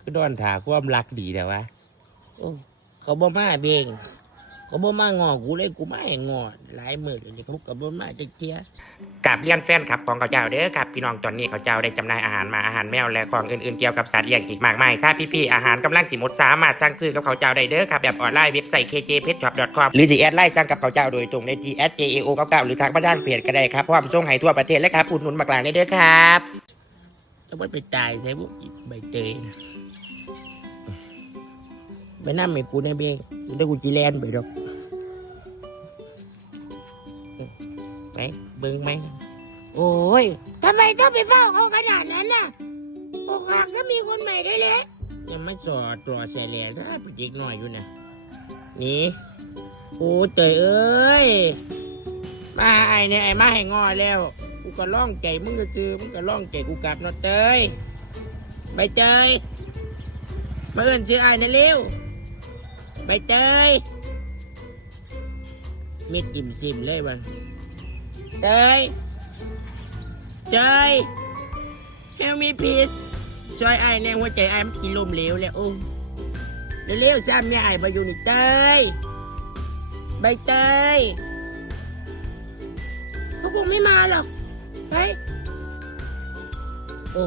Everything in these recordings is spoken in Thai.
คือดอนถาความรักดีแต่ว่าเขาบ่มาเบงเขาบ่มางอกูเลยกูไม่ให้งอหลายมือเลยเขาก็บ่มาจะเทียกับเลียนแฟนคลับของเขาเจ้าเด้อครับพี่น้องตอนนี้เขาเจ้าได้จำหน่ายอาหารมาอาหารแมวและของอื่นๆเกี่ยวกับสัตว์เลี้ยงอีกมากมายถ้าพี่ๆอาหารกำลังสิหมดสามารถสั่งซื้อกับเขาเจ้าได้เด้อครับแบบออนไลน์เว็บไซต์ kjpetshop.com หรือจะแอดไลน์สั่งกับเขาเจ้าโดยตรงใน t s j a o 99หรือทางบ้านเพจก็ได้ครับพร้อมส่งให้ทั่วประเทศและครับอุดหนุนมากลางได้เด้อครับ จะไม่ไปตายใช่พวกใบเตยนะไปนั่งไม่กูในเบงเดี๋ยวกูจีแลนไปดอกไปเบิ้งไหมโอ้ยทำไมต้องไปเฝ้าเขาขนาดนั้นน่ะอกหักก็มีคนใหม่ได้เลยยังไม่สอดตัวแสลนนะไปจิกหน่อยอยู่นะนี่โอ้เตยเอ้ย มาไอ้เนี่ยไอ้มาให้งอแล้ว กูก็ล่องใจมึงก็คือมึงก็ล่องใจกูกลับเนาะเตยใบเตยมาเอินชื่อไอ้นะเร็วใบเตยมิดอิ่มซิมเลยวันเตยเตย help me please ช่วยไอ้แน่หัวใจไอ้มันกินลมเหลวแล้วโอ้เร็วๆซ้ำเนี่ยไอ้มาอยู่นี่เตยใบเตยเขาคงไม่มาหรอก ไปโอ้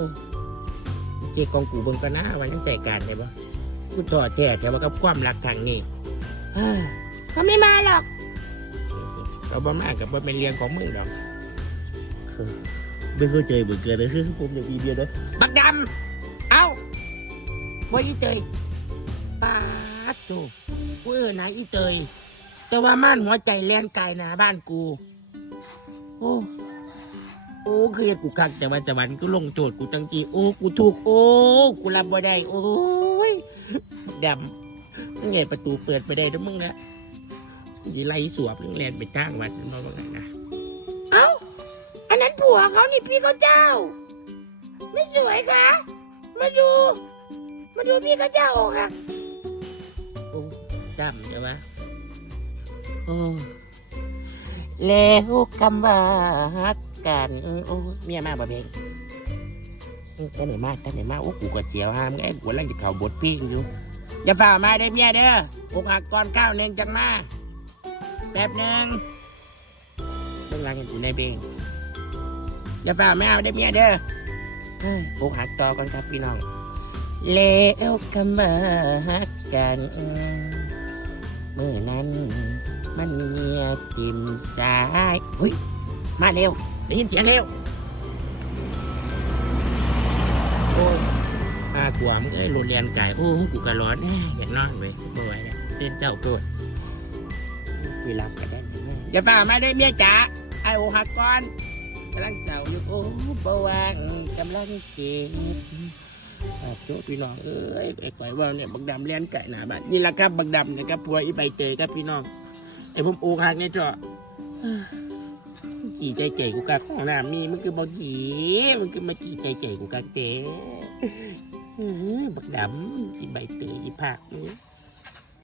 เจ๊กองกูเบิ่งกันนะวันยังใจการได้ปะกูต่อแท้แต่ว่ากับความรักทางนี้เอ้อเขาไม่มาหรอกเราบ่มากับบ่เป็นเรื่องของมึงดอกไม่เข้าใจเหมือนกันนะคือผมอย่างนี้เดียวนะบักดำเอาว่าอีเตยป้าดโตกูเออนะอีเตยแต่ว่าม่านหัวใจแลนกายหนาบ้านกู โอ้โอ้คือเฮ็ดกูคักแต่ว่าจะวันก็ลงโจทย์กูตั้งจีโอ้กูถูกโอ้กูรับบ่ได้โอ้ยดำมึงเห็นประตูเปิดไปได้ด้วยมึงนะยีไล่สวบมึงแลนไปจ้างวัดมันมาบ้างนะเอ้าอันนั้นผัวเขานี่พี่เขาเจ้า ไม่สวยคะมาดู มาดูพี่เขาเจ้าอกค่ะโอ้จำใช่ไหมโอ้แล้วคำว่าฮัก กันโอ้เมียมากบ่เพงตั้งไหนมาตั้งไหนมาโอ้กูก็เสียวหามไงกูกำลังจะเข่าบทพิงอยู่อย่าฝ่ามาเด้เมียเด้ออกหักก่อนข้าวหนึ่งจังมาแป๊บหนึ่งเรื่องราวของกูในเพลงอย่าฝ่าไม่เอาเด้เมียเด้อเฮ้ยอกหักต่อกันครับพี่น้องแล้วคำว่าฮักกันเมื่อนั้นมันเมียทิมสายเฮ้ยมาเร็ว ได้ยินเสียงเร็วโอ้ยมากลัวมึงเอ้ยโรเรียนไก่โอ้กูกระร้อนแน่อยากนอนเว้ยบ่ไหวแล้วเป็นเจ้าโกรธคุยรับกันได้ไหมอย่าฝ่ามาได้เมียจ๋าไอโอหักก่อนกำลังเจ้าอยู่โอ้บ่วางกำลังเก็บอะโจ้พี่น้องเอ้ยไอ้ข่อยว่าเนี่ยบักดำเลี้ยนไก่หนาบ้านนี่แหละครับบักดำนะครับพัวอีใบเตยครับพี่น้องไอ้ผมโอกหักเนี่ยเจ้า จีใจเจ๋กูกักของน้ำมีมันคือบอกจีมันคือมาจีใจเจ๋กูกักเตะอื้บักดำอีใบเตยอีผักนี่